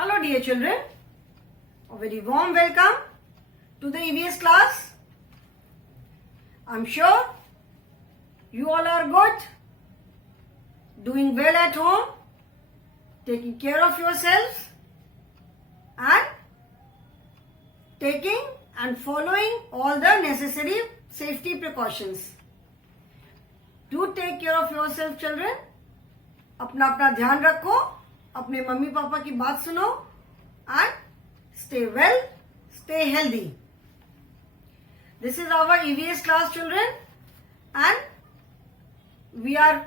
Hello dear children, a very warm welcome to the EVS class. I'm sure you all are good, doing well at home, taking care of yourselves and taking and following all the necessary safety precautions. Do take care of yourself children. अपना अपना ध्यान रखो, अपने mummy papa की बात सुनो and stay well, stay healthy. This is our EVS class children and we are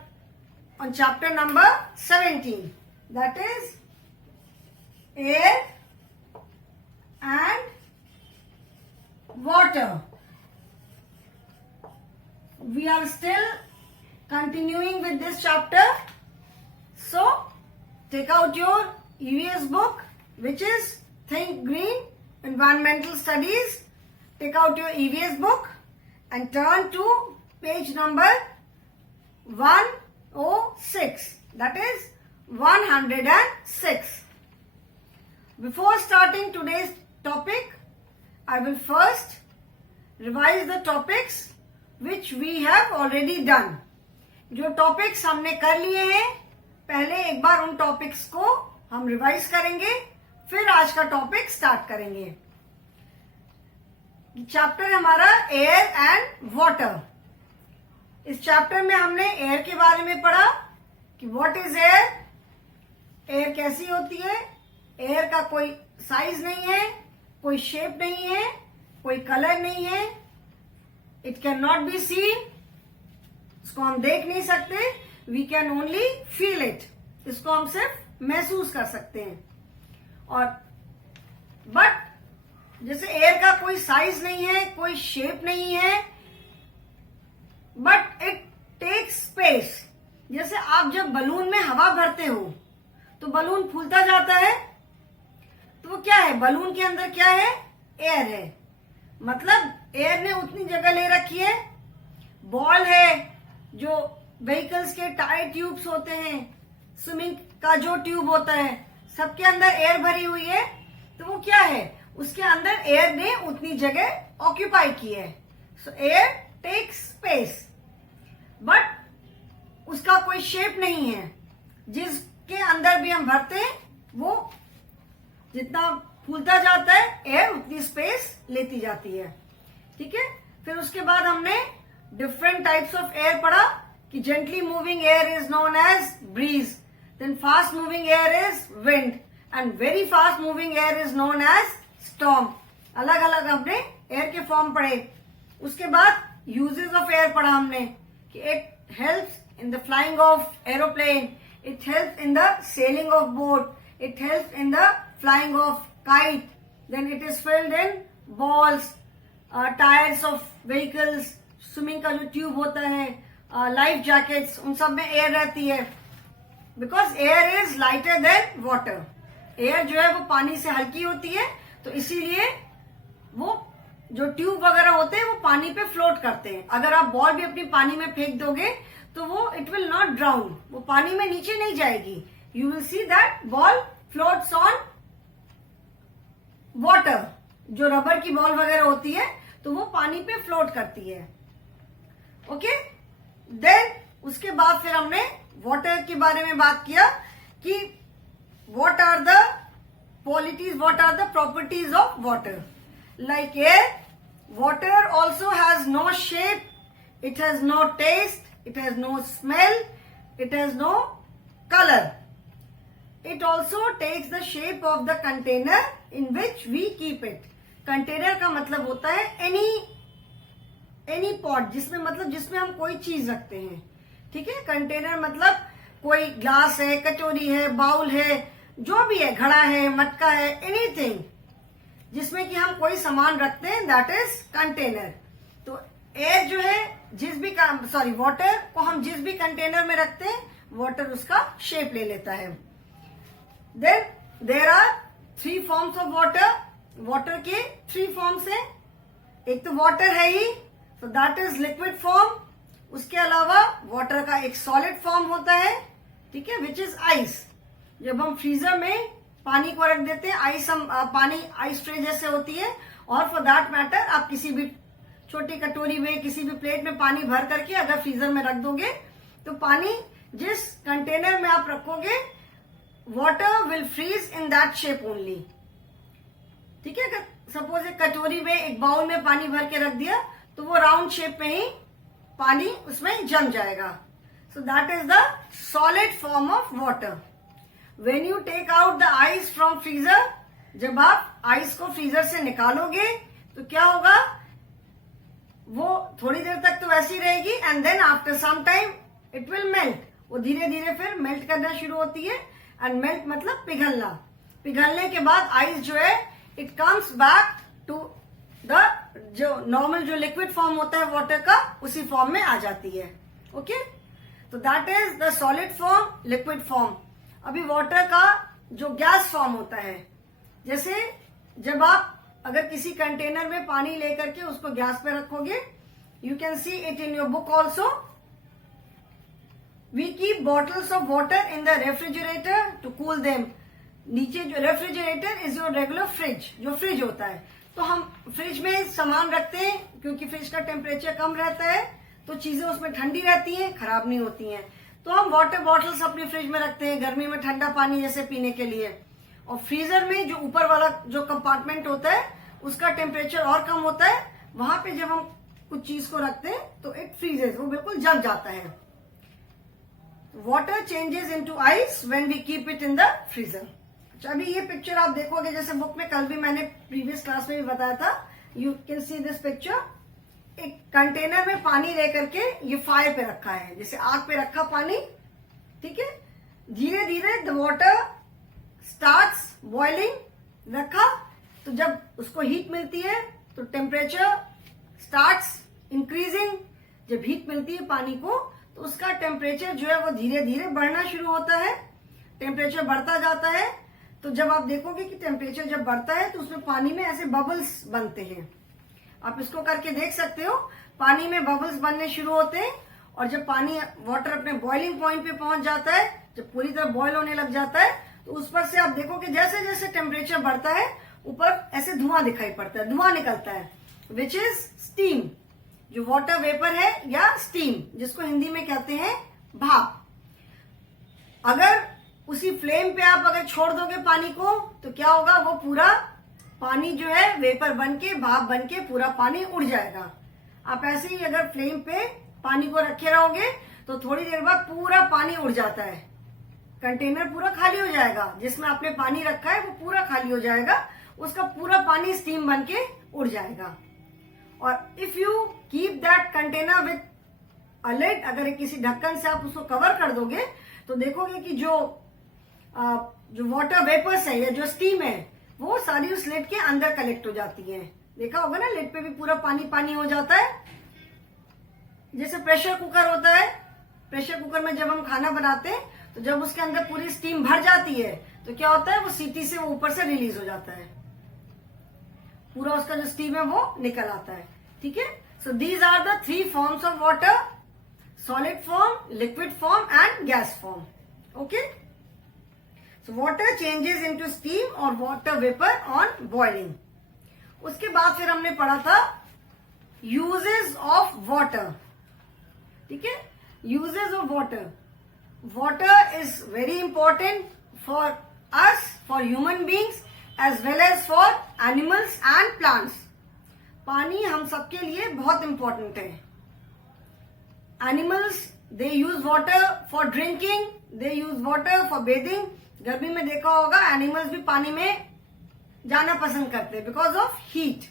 on chapter number 17, that is air and water. We are still continuing with this chapter. So, take out your EVS book, which is Think Green Environmental Studies. Take out your EVS book and turn to page number 106. That is 106. Before starting today's topic, I will first revise the topics which we have already done. जो topics हमने कर लिए हैं, पहले एक बार उन topics को हम रिवाइज करेंगे, फिर आज का टॉपिक स्टार्ट करेंगे. चैप्टर हमारा एयर एंड वाटर. इस चैप्टर में हमने एयर के बारे में पढ़ा कि व्हाट इज एयर, एयर कैसी होती है. एयर का कोई साइज नहीं है, कोई शेप नहीं है, कोई कलर नहीं है. It can not be seen, इसको हम देख नहीं सकते. We can only feel it, इसको हम सिर्फ महसूस कर सकते हैं. और बट जैसे एयर का कोई साइज नहीं है, कोई शेप नहीं है, बट इट टेक्स स्पेस. जैसे आप जब बलून में हवा भरते हो तो बलून फूलता जाता है, तो वो क्या है, बलून के अंदर क्या है, एयर है. मतलब एयर ने उतनी जगह ले रखी है. बॉल है, जो व्हीकल्स के टायर ट्यूब्स होते हैं, स्विमिंग का जो ट्यूब होता है, सबके अंदर एयर भरी हुई है. तो वो क्या है, उसके अंदर एयर ने उतनी जगह ऑक्यूपाई की है. So air takes space, but उसका कोई शेप नहीं है. जिसके अंदर भी हम भरते हैं वो जितना फूलता जाता है, एयर उतनी स्पेस लेती जाती है. ठीक है. फिर उसके बाद हमने डिफरेंट टाइप्स ऑफ एयर पढ़ा कि gently moving air is known as breeze, then fast moving air is wind and very fast moving air is known as storm. अलग अलग हमने एयर के फॉर्म पढ़े. उसके बाद यूजेस ऑफ एयर पढ़ा हमने कि it helps in the flying of aeroplane, it helps in the sailing of boat, it helps in the flying of kite, then it is filled in balls, tyres of vehicles, swimming का जो tube होता है, life jackets, उन सब में air रहती है. Because air is lighter than water. Air जो है वो पानी से हल्की होती है, तो इसीलिए वो जो ट्यूब वगैरह होते हैं वो पानी पे फ्लोट करते हैं. अगर आप बॉल भी अपनी पानी में फेंक दोगे तो वो इट विल नॉट ड्राउन, वो पानी में नीचे नहीं जाएगी. You will see that ball floats on water. जो रबर की बॉल वगैरह होती है तो वो पानी पे फ्लोट करती है. ओके. देन उसके बाद फिर हमने वाटर के बारे में बात किया कि what are the qualities, what are the properties of water. Like air, water also has no shape, it has no taste, it has no smell, it has no colour. It also takes the shape of the container in which we keep it. Container का मतलब होता है any pot, जिसमें मतलब जिसमें हम कोई चीज रखते हैं. ठीक है. कंटेनर मतलब कोई ग्लास है, कटोरी है, बाउल है, जो भी है, घड़ा है, मटका है, एनीथिंग जिसमें कि हम कोई सामान रखते हैं, दैट इज कंटेनर. तो एयर जो है वाटर को हम जिस भी कंटेनर में रखते हैं, वाटर उसका शेप ले लेता है. Then there are 3 forms of water. Water के 3 फॉर्म्स हैं. एक तो वाटर है ही, तो दैट इज लिक्विड फॉर्म. उसके अलावा वाटर का एक सॉलिड फॉर्म होता है, ठीक है, विच इज आइस. जब हम फ्रीजर में पानी को रख देते हैं। आइस हम पानी आइस ट्रे जैसे होती है, और फॉर दैट मैटर आप किसी भी छोटी कटोरी में, किसी भी प्लेट में पानी भर करके अगर फ्रीजर में रख दोगे तो पानी जिस कंटेनर में आप रखोगे, water will freeze in that shape only. ठीक है, अगर सपोज एक कटोरी में, एक बाउल में पानी भर के रख दिया तो वो राउंड शेप में ही पानी उसमें जम जाएगा। So that is the solid form of water. When you take out the ice from freezer, जब आप आइस को फ्रीजर से निकालोगे तो क्या होगा, वो थोड़ी देर तक तो वैसी रहेगी and then after some time it will melt. वो धीरे धीरे फिर मेल्ट करना शुरू होती है, एंड मेल्ट मतलब पिघलना। पिघलने के बाद आइस जो है it comes back to the जो नॉर्मल जो लिक्विड फॉर्म होता है वाटर का, उसी फॉर्म में आ जाती है। ओके, तो that is the solid form, liquid form. अभी वाटर का जो गैस फॉर्म होता है, जैसे जब आप अगर किसी कंटेनर में पानी लेकर के उसको गैस पे रखोगे, you can see it in your book also. We keep bottles of water in the refrigerator to cool them. नीचे जो refrigerator is your regular fridge, जो फ्रिज होता है, तो हम फ्रिज में सामान रखते हैं क्योंकि फ्रिज का टेम्परेचर कम रहता है, तो चीजें उसमें ठंडी रहती हैं, खराब नहीं होती हैं। तो हम वाटर बॉटल्स अपनी फ्रिज में रखते हैं गर्मी में ठंडा पानी जैसे पीने के लिए। और फ्रीजर में जो ऊपर वाला जो कंपार्टमेंट होता है उसका टेम्परेचर और कम होता है, वहां पे जब हम कुछ चीज को रखते हैं तो इट फ्रीजेस, वो बिल्कुल जम जाता है। Water changes into ice when we keep it in the freezer. अभी ये पिक्चर आप देखोगे, जैसे बुक में कल भी मैंने प्रीवियस क्लास में भी बताया था, you can see this picture. एक कंटेनर में पानी लेकर के ये फायर पे रखा है, जैसे आग पे रखा पानी। ठीक है, धीरे धीरे द वाटर स्टार्ट्स बॉइलिंग, रखा, तो जब उसको हीट मिलती है तो टेम्परेचर स्टार्ट्स इंक्रीजिंग। जब हीट मिलती है पानी को तो उसका टेम्परेचर जो है वो धीरे धीरे बढ़ना शुरू होता है, टेम्परेचर बढ़ता जाता है। तो जब आप देखोगे कि टेम्परेचर जब बढ़ता है तो उसमें पानी में ऐसे बबल्स बनते हैं। आप इसको करके देख सकते हो, पानी में बबल्स बनने शुरू होते हैं, और जब पानी वाटर अपने बॉइलिंग पॉइंट पे पहुंच जाता है, जब पूरी तरह बॉयल होने लग जाता है, तो उस पर से आप देखोगे जैसे जैसे टेम्परेचर बढ़ता है ऊपर ऐसे धुआं दिखाई पड़ता है, धुआं निकलता है, विच इज स्टीम। जो वाटर वेपर है या स्टीम, जिसको हिंदी में कहते हैं भाप। अगर उसी फ्लेम पे आप अगर छोड़ दोगे पानी को तो क्या होगा, वो पूरा पानी जो है वेपर बन के, भाप बन के पूरा पानी उड़ जाएगा। आप ऐसे ही अगर फ्लेम पे पानी को रखे रहोगे तो थोड़ी देर बाद पूरा पानी उड़ जाता है, कंटेनर पूरा खाली हो जाएगा, जिसमें आपने पानी रखा है वो पूरा खाली हो जाएगा, उसका पूरा पानी स्टीम बन के उड़ जाएगा। और if you keep that container with a lid, अगर किसी ढक्कन से आप उसको कवर कर दोगे तो देखोगे कि जो वाटर वेपर्स है या जो स्टीम है वो सारी उस लिड के अंदर कलेक्ट हो जाती है। देखा होगा ना, लिड पे भी पूरा पानी पानी हो जाता है। जैसे प्रेशर कुकर होता है, प्रेशर कुकर में जब हम खाना बनाते हैं तो जब उसके अंदर पूरी स्टीम भर जाती है तो क्या होता है, वो सीटी से वो ऊपर से रिलीज हो जाता है, पूरा उसका जो स्टीम है वो निकल आता है। ठीक है, so these are the 3 forms of water, solid form, liquid form and gas form. Okay, so water changes into steam और वाटर वेपर ऑन बॉइलिंग। उसके बाद फिर हमने पढ़ा था यूजेस ऑफ वाटर। ठीक है, uses of water. Water is very important for us, for human beings as well as for animals and plants. पानी हम सबके लिए बहुत इंपॉर्टेंट है। Animals they use water for drinking, they use water for bathing. गर्मी में देखा होगा एनिमल्स भी पानी में जाना पसंद करते हैं बिकॉज ऑफ हीट।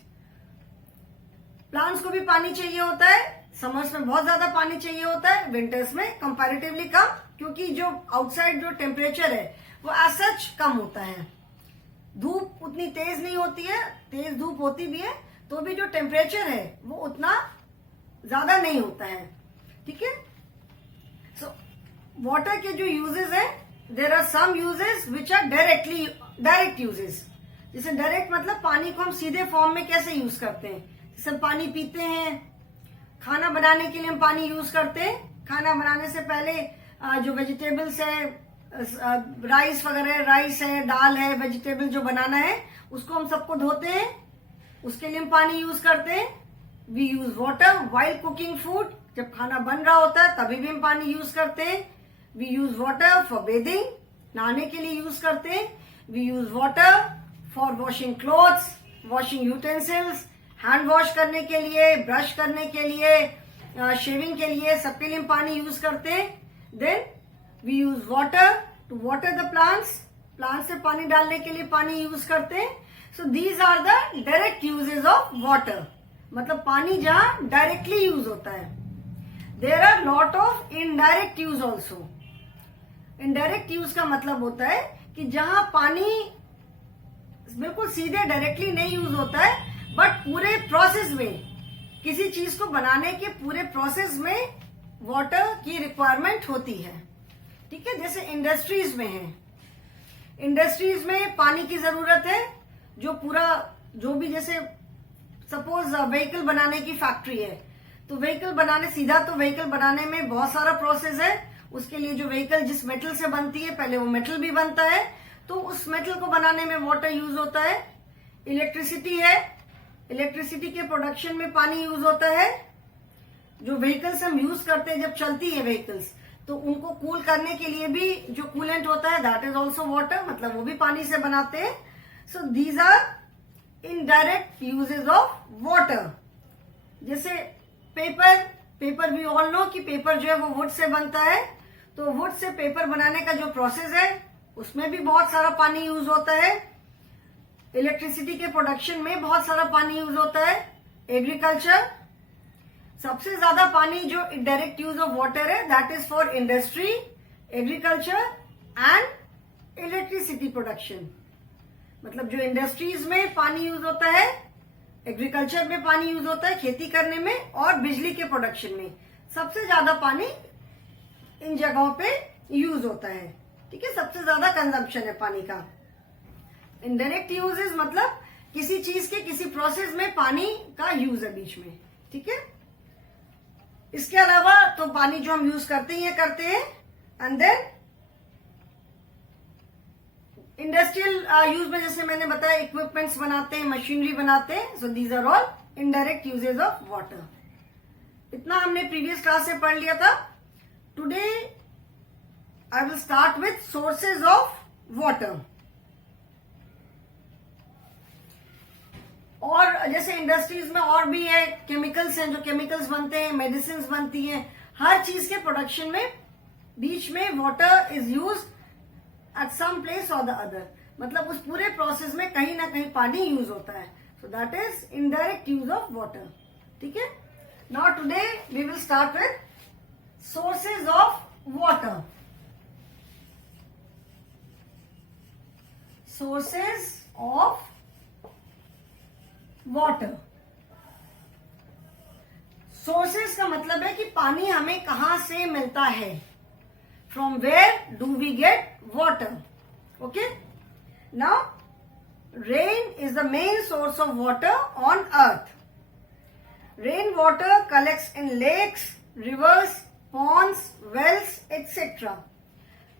प्लांट्स को भी पानी चाहिए होता है, समर्स में बहुत ज्यादा पानी चाहिए होता है, विंटर्स में कंपैरेटिवली कम, क्योंकि जो आउटसाइड जो टेम्परेचर है वो एज सच कम होता है। धूप उतनी तेज नहीं होती है, तेज धूप होती भी है तो भी जो टेम्परेचर है वो उतना ज्यादा नहीं होता है। ठीक है, सो वाटर के जो यूजेस है, there are some uses which are direct uses. जैसे डायरेक्ट मतलब पानी को हम सीधे फॉर्म में कैसे यूज करते हैं, जैसे हम पानी पीते हैं, खाना बनाने के लिए हम पानी यूज करते हैं। खाना बनाने से पहले जो वेजिटेबल्स है, राइस वगैरह, राइस है, दाल है, वेजिटेबल जो बनाना है उसको हम सबको धोते हैं, उसके लिए हम पानी यूज करते हैं। We use water while cooking food, जब खाना बन रहा होता है तभी भी हम पानी यूज करते हैं। We use water for bathing, नहाने के लिए यूज करते हैं। We use water for washing clothes, washing utensils, hand wash करने के लिए, ब्रश करने के लिए, शेविंग के लिए, सबके लिए हम पानी यूज करते हैं। Then we use water to water the plants, plant से पानी डालने के लिए पानी यूज करते हैं। So these are the direct usages of water, मतलब पानी जहां डायरेक्टली यूज होता है। There are lot of indirect use also. Indirect use का मतलब होता है कि जहां पानी बिल्कुल सीधे डायरेक्टली नहीं यूज होता है, बट पूरे प्रोसेस में, किसी चीज को बनाने के पूरे प्रोसेस में वाटर की रिक्वायरमेंट होती है। ठीक है, जैसे इंडस्ट्रीज में है, इंडस्ट्रीज में पानी की जरूरत है। जो भी जैसे सपोज व्हीकल बनाने की फैक्ट्री है, तो व्हीकल बनाने, सीधा तो व्हीकल बनाने में बहुत सारा प्रोसेस है। उसके लिए जो व्हीकल जिस मेटल से बनती है, पहले वो मेटल भी बनता है, तो उस मेटल को बनाने में वाटर यूज होता है। इलेक्ट्रिसिटी है, इलेक्ट्रिसिटी के प्रोडक्शन में पानी यूज होता है। जो व्हीकल्स हम यूज करते हैं, जब चलती है व्हीकल्स, तो उनको कूल करने के लिए भी जो कूलेंट होता है, दैट इज ऑल्सो वाटर, मतलब वो भी पानी से बनाते हैं। So these are indirect usages of water. जैसे पेपर वी ऑल नो कि पेपर जो है वो वुड से बनता है, तो वुड से पेपर बनाने का जो प्रोसेस है उसमें भी बहुत सारा पानी यूज होता है। इलेक्ट्रिसिटी के प्रोडक्शन में बहुत सारा पानी यूज होता है। एग्रीकल्चर, सबसे ज्यादा पानी जो डायरेक्ट यूज ऑफ वाटर है, that is for industry, agriculture and electricity production. मतलब जो इंडस्ट्रीज में पानी यूज होता है, एग्रीकल्चर में पानी यूज होता है खेती करने में, और बिजली के प्रोडक्शन में सबसे ज्यादा पानी इन जगहों पे यूज होता है। ठीक है, सबसे ज्यादा कंजम्पशन है पानी का। इनडायरेक्ट यूजेस मतलब किसी चीज के किसी प्रोसेस में पानी का यूज है बीच में। ठीक है, इसके अलावा तो पानी जो हम यूज करते हैं। एंड देन इंडस्ट्रियल यूज में जैसे मैंने बताया, इक्विपमेंट्स बनाते हैं, मशीनरी बनाते हैं। So these are all indirect usages of water. इतना हमने प्रीवियस क्लास से पढ़ लिया था। Today I will start with sources of water. और जैसे इंडस्ट्रीज में और भी है, केमिकल्स हैं, जो केमिकल्स बनते हैं, मेडिसिन बनती हैं, हर चीज के प्रोडक्शन में बीच में water is use at some place और द अदर, मतलब उस पूरे प्रोसेस में कहीं ना कहीं पानी यूज होता है। So that is indirect use of water. ठीक है, now today we will start with sources of water. Sources of water. Sources का मतलब है कि पानी हमें कहां से मिलता है। From where do we get water? Okay, now rain is the main source of water on earth. Rain water collects in lakes, rivers, ponds, wells etcetera.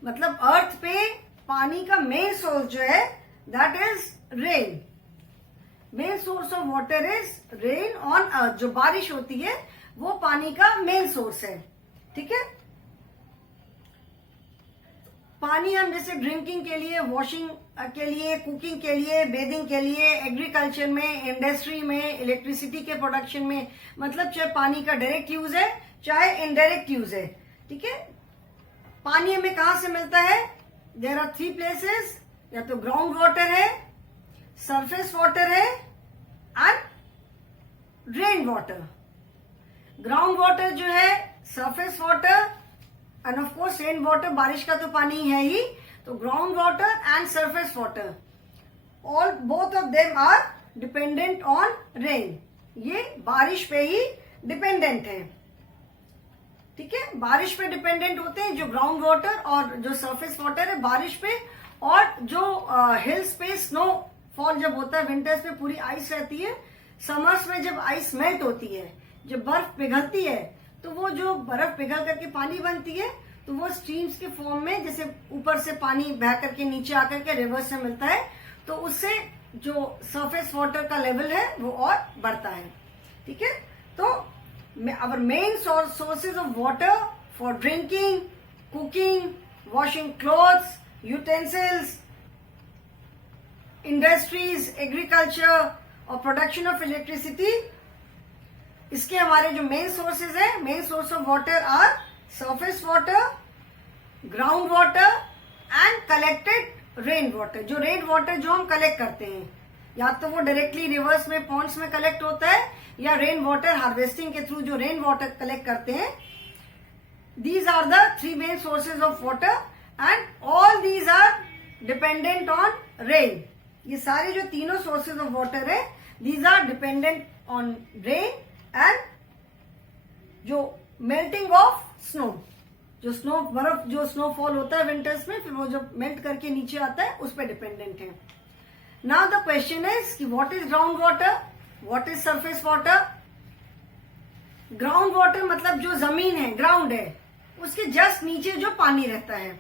मतलब अर्थ पे पानी का मेन सोर्स जो है, that is rain. Main source of water is rain on earth. जो बारिश होती है वो पानी का मेन सोर्स है। ठीक है, पानी हम जैसे ड्रिंकिंग के लिए, वॉशिंग के लिए, कुकिंग के लिए, बेदिंग के लिए, एग्रीकल्चर में, इंडस्ट्री में, इलेक्ट्रिसिटी के प्रोडक्शन में, मतलब चाहे पानी का डायरेक्ट यूज है चाहे इनडायरेक्ट यूज है। ठीक है, पानी हमें कहां से मिलता है? There are 3 places. या तो ग्राउंड वाटर है, सरफेस वाटर है and rain water. Ground water जो है, surface water and of course rain water, बारिश का तो पानी है ही। तो ground water and surface water, all both of them are dependent on rain. ये बारिश पे ही डिपेंडेंट है। ठीक है, बारिश पे डिपेंडेंट होते हैं जो ग्राउंड वाटर, और जो सरफेस वाटर है बारिश पे। और जो हिल्स पे स्नो फॉल जब होता है, विंटर्स में पूरी आइस रहती है, समर्स में जब आइस मेल्ट होती है, जब बर्फ पिघलती है, तो वो जो बर्फ पिघल करके पानी बनती है, तो तो वो स्ट्रीम्स के फॉर्म में, जैसे ऊपर से पानी बह करके नीचे आकर के रिवर्स से मिलता है, तो उससे जो सरफेस वाटर का लेवल है वो और बढ़ता है। ठीक है, तो our main sources of water for drinking, cooking, washing clothes, utensils, industries, agriculture और production of electricity, इसके हमारे जो मेन सोर्सेज है, main source of water are surface water, ground water and collected rain water. जो rain water जो हम collect करते हैं, या तो वो डायरेक्टली रिवर्स में पॉन्ड्स में कलेक्ट होता है, या रेन वाटर हार्वेस्टिंग के थ्रू जो रेन वाटर कलेक्ट करते हैं। These are the three main sources of water and all these are dependent on rain. ये सारे जो तीनों सोर्सेज ऑफ वाटर है, these are dependent on rain and जो मेल्टिंग ऑफ स्नो, जो स्नो बर्फ जो स्नोफॉल होता है विंटर्स में, फिर वो जो मेल्ट करके नीचे आता है उस पर डिपेंडेंट है। नाउ द क्वेश्चन इज कि what is ground water, what is surface water. Ground water मतलब जो जमीन है, ग्राउंड है, उसके जस्ट नीचे जो पानी रहता है।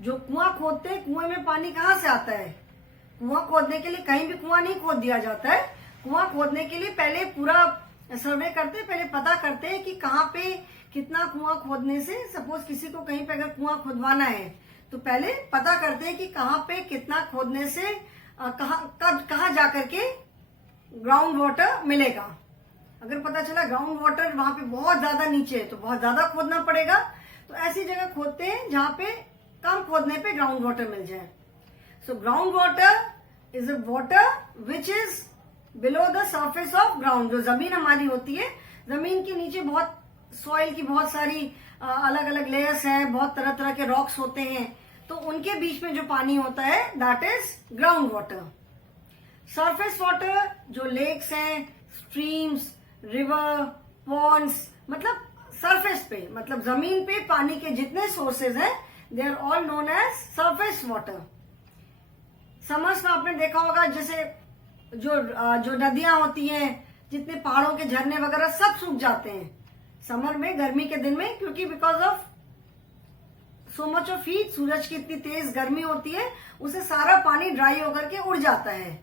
जो कुआं खोदते हैं, कुएं में पानी कहाँ से आता है? कुआं खोदने के लिए कहीं भी कुआं नहीं खोद दिया जाता है। कुआं खोदने के लिए पहले पूरा सर्वे करते हैं, पहले पता करते हैं कि कहाँ पे कितना कुआं खोदने से, सपोज किसी को कहीं पे अगर कुआं खुदवाना है तो पहले पता करते हैं कि कहाँ पे कितना खोदने से कहाँ जाकर के ग्राउंड वाटर मिलेगा। अगर पता चला ग्राउंड वाटर वहां पे बहुत ज्यादा नीचे है तो बहुत ज्यादा खोदना पड़ेगा। तो ऐसी जगह खोदते हैं जहां पे कम खोदने पे ग्राउंड वाटर मिल जाए। So ground water is a water which is below the surface of ground. जो जमीन हमारी होती है, जमीन के नीचे बहुत सॉइल की बहुत सारी अलग अलग लेयर्स हैं, बहुत तरह तरह के रॉक्स होते हैं, तो उनके बीच में जो पानी होता है that is ground water. Surface water जो लेक्स हैं, स्ट्रीम्स, रिवर, पॉन्ड्स, मतलब सरफेस पे, मतलब जमीन पे पानी के जितने सोर्सेज हैं, they are all known as surface water. Summers में आपने देखा होगा जैसे जो नदियां होती हैं, जितने पहाड़ों के झरने वगैरह सब सूख जाते हैं समर में, गर्मी के दिन में, क्योंकि because of so much of heat, सूरज की इतनी तेज गर्मी होती है, उसे सारा पानी ड्राई होकर के उड़ जाता है।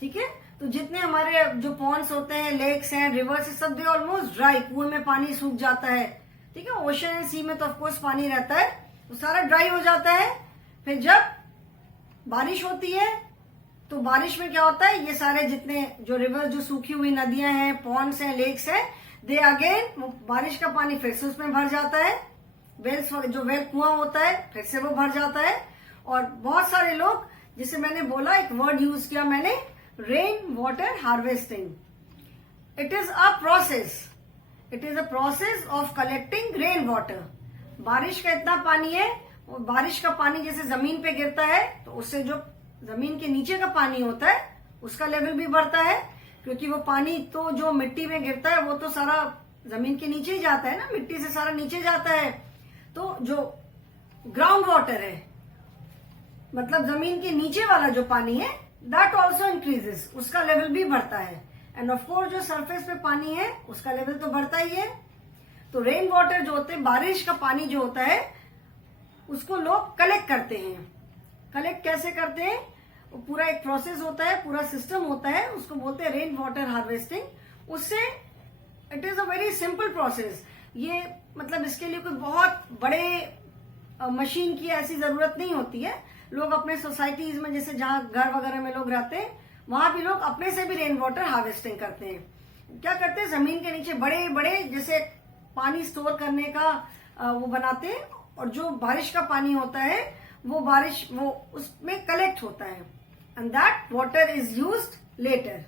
ठीक है, तो जितने हमारे जो पॉन्ड्स होते हैं, लेक्स हैं, रिवर्स है, सब दे ऑलमोस्ट ड्राई, कुएं में पानी सूख जाता है। ठीक है, ओशन एंड सी में तो ऑफकोर्स पानी रहता है, वो सारा ड्राई हो जाता है। फिर जब बारिश होती है तो बारिश में क्या होता है, ये सारे जितने जो रिवर, जो सूखी हुई नदियां हैं, पॉन्ड्स हैं, लेक्स हैं, दे अगेन बारिश का पानी फिर से उसमें भर जाता है। वेल्स, जो वेल कुआं होता है, फिर से वो भर जाता है। और बहुत सारे लोग, जिसे मैंने बोला, एक वर्ड यूज किया मैंने, rain water harvesting. It is a process, it is a process of collecting rain water. बारिश का इतना पानी है, और बारिश का पानी जैसे जमीन पे गिरता है तो उससे जो जमीन के नीचे का पानी होता है उसका लेवल भी बढ़ता है, क्योंकि वो पानी तो जो मिट्टी में गिरता है वो तो सारा जमीन के नीचे ही जाता है ना, मिट्टी से सारा नीचे जाता है। तो जो ग्राउंड वाटर है, मतलब जमीन के नीचे वाला जो पानी है, दैट ऑल्सो इंक्रीजेस, उसका लेवल भी बढ़ता है। एंड ऑफकोर्स जो सरफेस पे पानी है उसका लेवल तो बढ़ता ही है। तो रेन वाटर जो होते हैं, बारिश का पानी जो होता है, उसको लोग कलेक्ट करते हैं। कलेक्ट कैसे करते हैं? वो पूरा एक प्रोसेस होता है, पूरा सिस्टम होता है, उसको बोलते हैं रेन वाटर हार्वेस्टिंग। उससे it is a very simple process. ये मतलब इसके लिए कोई बहुत बड़े मशीन की ऐसी जरूरत नहीं होती है। लोग अपने सोसाइटीज में, जैसे जहां घर वगैरह में लोग रहते हैं, वहां भी लोग अपने से भी रेन वाटर हार्वेस्टिंग करते हैं। क्या करते हैं, जमीन के नीचे बड़े बड़े जैसे पानी स्टोर करने का वो बनाते हैं, और जो बारिश का पानी होता है वो उसमें कलेक्ट होता है, and that water is used later.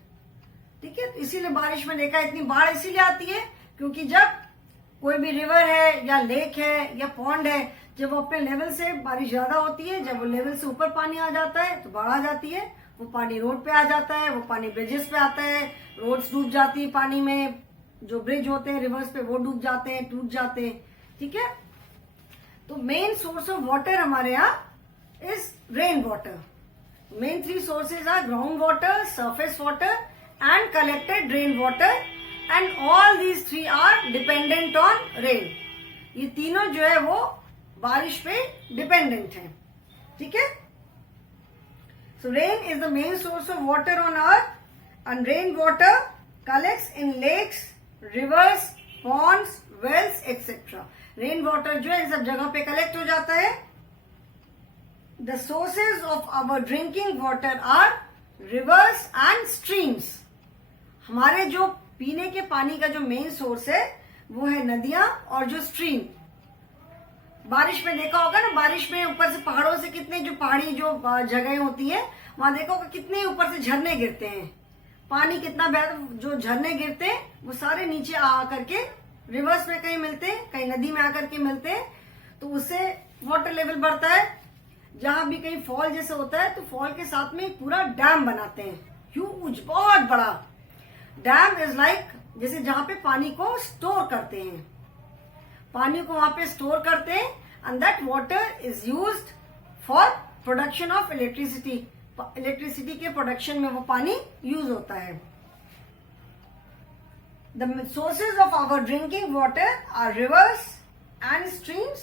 ठीक है, इसीलिए बारिश में देखा इतनी बाढ़ इसीलिए आती है, क्योंकि जब कोई भी रिवर है या लेक है या पॉन्ड है, जब वो अपने लेवल से, बारिश ज्यादा होती है, जब वो लेवल से ऊपर पानी आ जाता है तो बाढ़ आ जाती है। वो पानी रोड पे आ जाता है, वो पानी ब्रिजेस पे आता है, रोड्स डूब जाती है पानी में, जो ब्रिज होते हैं रिवर्स पे वो डूब जाते हैं, टूट जाते हैं। ठीक है, तो मेन सोर्स ऑफ वाटर हमारे यहाँ is rain water. Main three sources are ground water, surface water and collected rain water, and all these three are dependent on rain. ये तीनों जो है वो बारिश पे डिपेंडेंट है। ठीक है। So rain is the main source of water on earth and rain water collects in lakes, rivers, ponds, wells etcetera. Rain water जो है इन सब जगह पे कलेक्ट हो जाता है। The sources of our drinking water are rivers and streams. हमारे जो पीने के पानी का जो मेन सोर्स है वो है नदियां और जो स्ट्रीम। बारिश में देखा होगा ना, बारिश में ऊपर से पहाड़ों से कितने जो पहाड़ी जो जगह होती है वहां देखा होगा कितने ऊपर से झरने गिरते हैं, पानी कितना जो झरने गिरते हैं वो सारे नीचे आ करके रिवर्स में कहीं मिलते हैं, कहीं नदी में आकर के मिलते हैं, तो उससे वाटर लेवल बढ़ता है। जहां भी कहीं फॉल जैसे होता है तो फॉल के साथ में एक पूरा डैम बनाते हैं, ह्यूज, बहुत बड़ा डैम इज लाइक जैसे जहां पे पानी को स्टोर करते हैं, पानी को वहां पे स्टोर करते हैं and that water is used for production of electricity. Electricity के प्रोडक्शन में वो पानी यूज होता है। The sources of our drinking water are rivers and streams,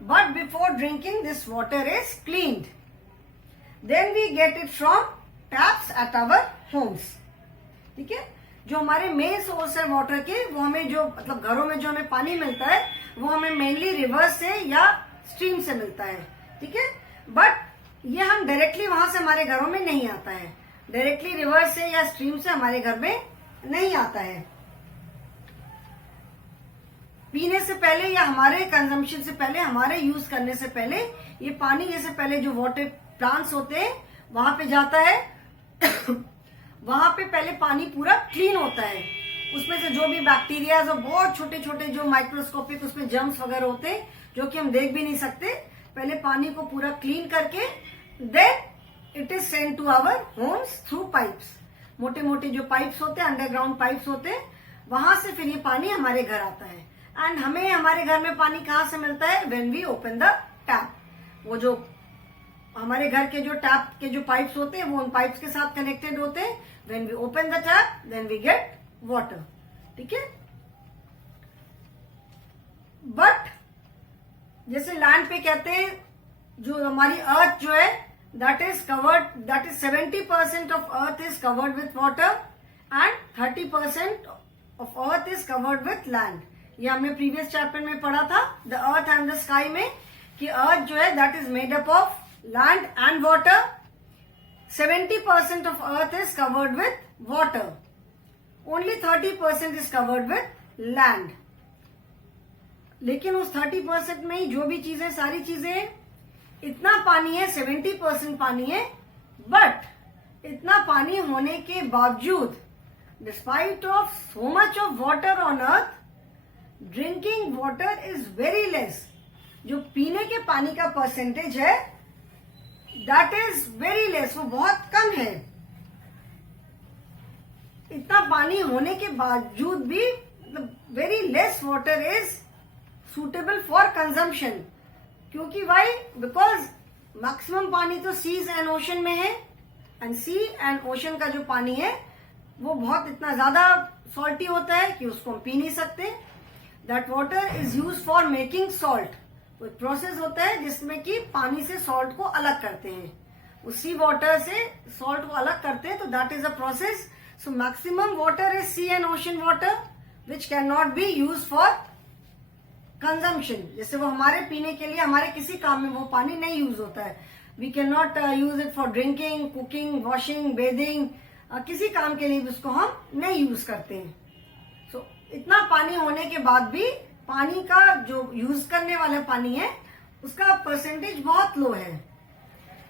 but before drinking this water is cleaned. Then we get it from taps at our homes. ठीक है। जो हमारे मेन सोर्स है वाटर के, वो हमें जो मतलब घरों में जो हमें पानी मिलता है वो हमें मेनली रिवर्स से या स्ट्रीम से मिलता है। ठीक है। बट ये हम डायरेक्टली वहां से हमारे घरों में नहीं आता है, डायरेक्टली रिवर्स से या स्ट्रीम से हमारे घर में नहीं आता है। पीने से पहले या हमारे कंजम्पशन से पहले, हमारे यूज करने से पहले ये पानी जैसे पहले जो वाटर प्लांट्स होते हैं वहां पे जाता है वहां पे पहले पानी पूरा क्लीन होता है, उसमें से जो भी बैक्टीरिया और बहुत छोटे छोटे जो माइक्रोस्कोपिक उसमें जर्म्स वगैरह होते हैं जो कि हम देख भी नहीं सकते, पहले पानी को पूरा क्लीन करके then it is send to our homes through pipes. मोटे मोटे जो पाइप्स होते हैं, अंडरग्राउंड पाइप्स होते हैं, वहां से फिर ये पानी हमारे घर आता है। एंड हमें हमारे घर में पानी कहाँ से मिलता है? When we open the tap. वो जो हमारे घर के जो टैप के जो पाइप्स होते हैं वो उन पाइप्स के साथ कनेक्टेड होते हैं। When we open the tap then we get water. ठीक है। बट जैसे लैंड पे कहते हैं जो हमारी अर्थ जो है that is covered, that is 70% of earth is covered with water and 30% of earth is covered with land. ये हमने प्रीवियस चैप्टर में पढ़ा था the earth and the sky में कि अर्थ जो है that is made up of land and water. 70% of earth is covered with water, only 30% is covered with land. लेकिन उस 30% में ही जो भी चीजें, सारी चीजें, इतना पानी है, 70% पानी है, बट इतना पानी होने के बावजूद despite of so much of water on earth drinking water is very less. जो पीने के पानी का परसेंटेज है दैट इज वेरी लेस, वो बहुत कम है। इतना पानी होने के बावजूद भी very less water is suitable for consumption. क्योंकि वाई? बिकॉज मैक्सिमम पानी तो सीज एंड ओशन में है एंड सी एंड ओशन का जो पानी है वो बहुत इतना ज्यादा सॉल्टी होता है कि उसको हम पी नहीं सकते। That water is use for making salt. वो एक प्रोसेस होता है जिसमें कि पानी से सॉल्ट को अलग करते हैं, उसी वाटर से सॉल्ट को अलग करते हैं, तो that is a process. So maximum water is sea and ocean water which can not be use for consumption. जैसे वो हमारे पीने के लिए, हमारे किसी काम में वो पानी नहीं यूज होता है। We can not use it for drinking, cooking, washing, bathing, किसी काम के लिए भी उसको हम नहीं यूज करते हैं। सो इतना पानी होने के बाद भी पानी का जो यूज करने वाला पानी है उसका परसेंटेज बहुत लो है।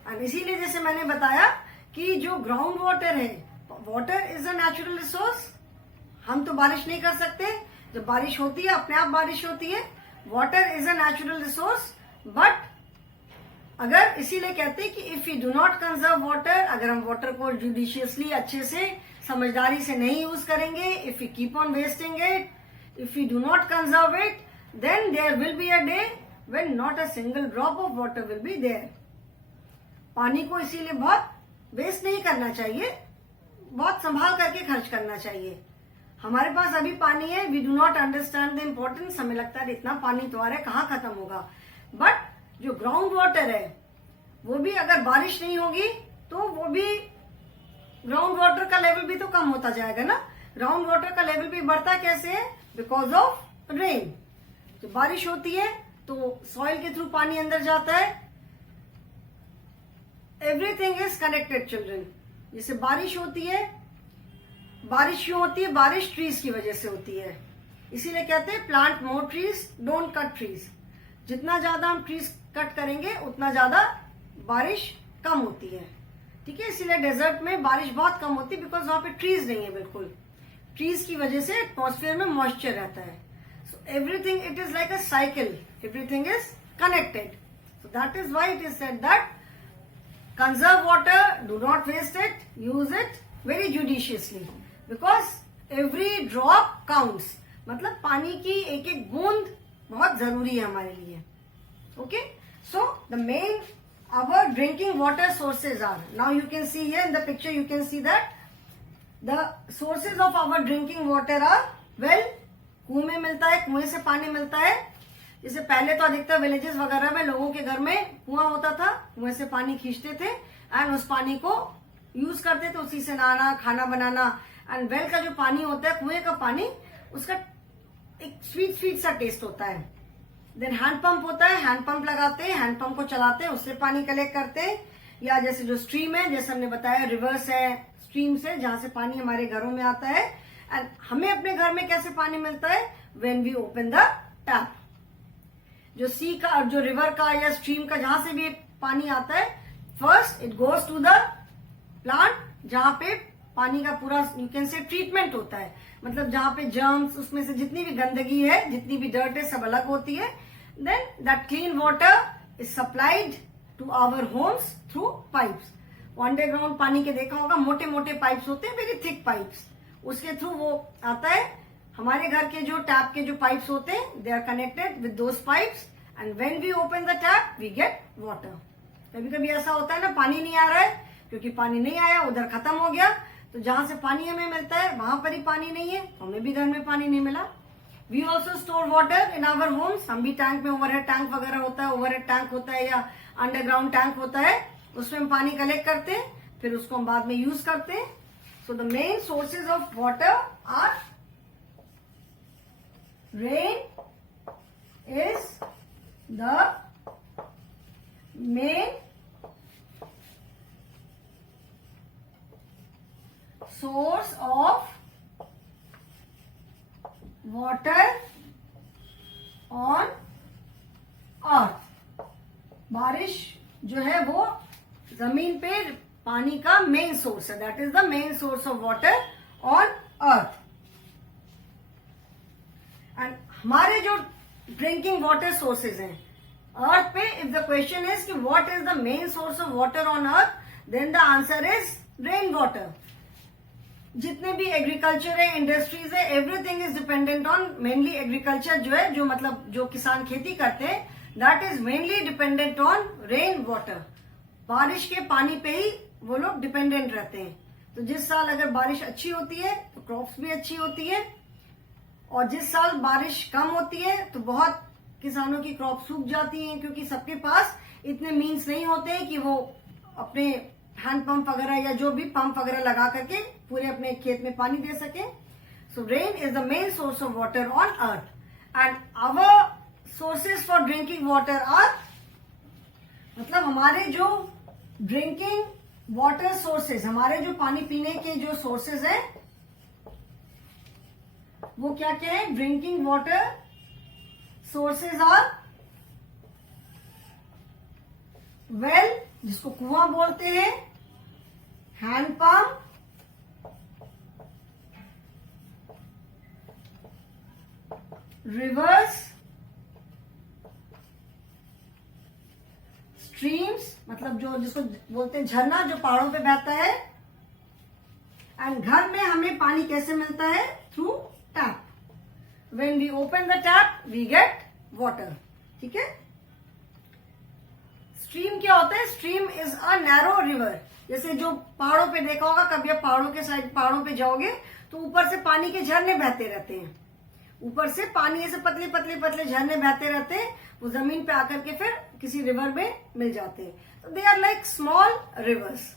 और इसीलिए जैसे मैंने बताया कि जो ग्राउंड वाटर है, water is a natural resource. हम तो बारिश नहीं कर सकते, जब बारिश होती है अपने आप बारिश होती है। Water is a natural resource, but अगर इसीलिए कहते हैं कि if you do not conserve water, अगर हम वाटर को जुडिशियसली, अच्छे से, समझदारी से नहीं यूज करेंगे, if you keep on wasting it, if you do not conserve it, then there will be a day when not a single drop of water will be there. पानी को इसीलिए बहुत वेस्ट नहीं करना चाहिए, बहुत संभाल करके खर्च करना चाहिए। हमारे पास अभी पानी है, we do not understand the importance, हमें लगता है इतना पानी तो आ रहा है कहाँ खत्म होगा, बट जो ग्राउंड वाटर है वो भी अगर बारिश नहीं होगी तो वो भी ग्राउंड वाटर का लेवल भी तो कम होता जाएगा ना। ग्राउंड वाटर का लेवल भी बढ़ता कैसे है? Because of rain. जब बारिश होती है तो सॉइल के थ्रू पानी अंदर जाता है। Everything is connected children. जैसे बारिश होती है, बारिश क्यों होती है? बारिश ट्रीज की वजह से होती है, इसीलिए कहते हैं plant more trees, don't cut trees. जितना ज्यादा हम ट्रीज कट करेंगे उतना ज्यादा बारिश कम होती है, ठीक है। इसीलिए डेजर्ट में बारिश बहुत कम होती है, बिकॉज वहां पे ट्रीज नहीं है बिल्कुल। ट्रीज की वजह से एटमॉस्फेयर में मॉइस्चर रहता है। So everything it is like a cycle, everything is connected. So that is why it is said that conserve water, do not waste it, use it very judiciously because every drop counts। मतलब पानी की एक एक बूंद बहुत जरूरी है हमारे लिए। Okay, so the main our drinking water sources are, now you can see here in the picture, you can see that the sources of our drinking water are, well, कुएं में मिलता है, कुएं से पानी मिलता है। जैसे पहले तो अधिकतर विलेजेस वगैरह में लोगों के घर में कुआं होता था, कुएं से पानी खींचते थे एंड उस पानी को यूज करते थे, उसी से नहाना, खाना बनाना। एंड वेल का जो पानी होता है, कुएं का पानी, उसका एक स्वीट स्वीट सा टेस्ट होता है। देन हैंड पंप होता है, हैंड पंप लगाते हैं, हैंड पंप को चलाते हैं, उससे पानी कलेक्ट करते हैं। या जैसे जो स्ट्रीम है, जैसे हमने बताया रिवर्स है, स्ट्रीम से जहां से पानी हमारे घरों में आता है। एंड हमें अपने घर में कैसे पानी मिलता है? When we open the tap. जो सी का और जो रिवर का या स्ट्रीम का जहां से भी पानी आता है, first it goes to the plant, जहां पे पानी का पूरा यू कैन से ट्रीटमेंट होता है। मतलब जहां पे जर्म्स, उसमें से जितनी भी गंदगी है, जितनी भी डर्ट है, सब अलग होती है। Then that clean water is supplied to our homes through pipes. Underground पानी के देखा होगा, मोटे मोटे पाइप्स होते हैं, वेरी थिक पाइप्स, उसके थ्रू वो आता है। हमारे घर के जो टैप के जो पाइप्स होते हैं, they are connected with those pipes and when we open the tap we get water. कभी कभी ऐसा होता है ना, पानी नहीं आ रहा है, क्योंकि पानी नहीं आया, उधर खत्म हो गया, तो जहां से पानी हमें मिलता है वहां पर ही पानी नहीं है, तो हमें भी घर में पानी नहीं मिला। We also store water in our homes. हम भी टैंक में, ओवरहेड टैंक वगैरह होता है, ओवरहेड टैंक होता है या अंडरग्राउंड टैंक होता है, उसमें हम पानी कलेक्ट करते हैं, फिर उसको हम बाद में यूज करते हैं। So the main sources of water are rain is the main source of water on earth। बारिश जो है वो जमीन पे पानी का मेन सोर्स है, that is the main source of water on earth. And हमारे जो ड्रिंकिंग वाटर सोर्सेज हैं अर्थ पे, इफ द क्वेश्चन इज कि what is the main source of water on earth, then the answer is rain water. जितने भी agriculture है, industries है, everything is dependent on mainly agriculture जो है, जो मतलब जो किसान खेती करते हैं, that is mainly dependent on rain water. बारिश के पानी पे ही वो लोग डिपेंडेंट रहते हैं। तो जिस साल अगर बारिश अच्छी होती है तो क्रॉप्स भी अच्छी होती है, और जिस साल बारिश कम होती है तो बहुत किसानों की क्रॉप सूख जाती हैं, क्योंकि सबके पास इतने मीन्स नहीं होते हैं कि वो अपने हैंड पंप वगैरह या जो भी पंप वगैरह लगा करके पूरे अपने खेत में पानी दे सके। So rain is the main source of water on earth and our sources for drinking water are, मतलब हमारे जो ड्रिंकिंग वाटर सोर्सेज, हमारे जो पानी पीने के जो सोर्सेज हैं वो क्या क्या है? Drinking water sources are well, जिसको कुआं बोलते हैं, हैंड पंप, रिवर्स, स्ट्रीम्स, मतलब जो जिसको बोलते हैं झरना, जो पहाड़ों पे बहता है। एंड घर में हमें पानी कैसे मिलता है? Through tap. When we open the tap, we get water। ठीक है। स्ट्रीम क्या होता है? Stream is a narrow river. जैसे जो पहाड़ों पे देखा होगा, कभी आप पहाड़ों के साइड पहाड़ों पे जाओगे तो ऊपर से पानी के झरने बहते रहते हैं, ऊपर से पानी ऐसे पतले पतले पतले झरने बहते रहते हैं, वो जमीन पे आकर के फिर किसी रिवर में मिल जाते हैं। तो they are like small rivers,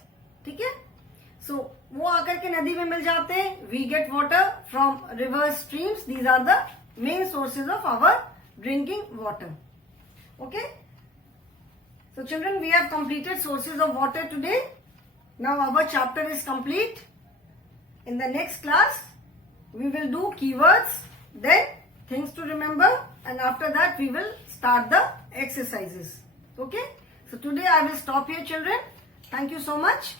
ठीक है। सो वो आकर के नदी में मिल जाते हैं। We get water from river streams, these are the main sources of our drinking water. Okay, so children, we have completed sources of water today. Now our chapter is complete. In the next class we will do keywords, then things to remember, and after that we will start the exercises. Okay, so today I will stop here children. Thank you so much.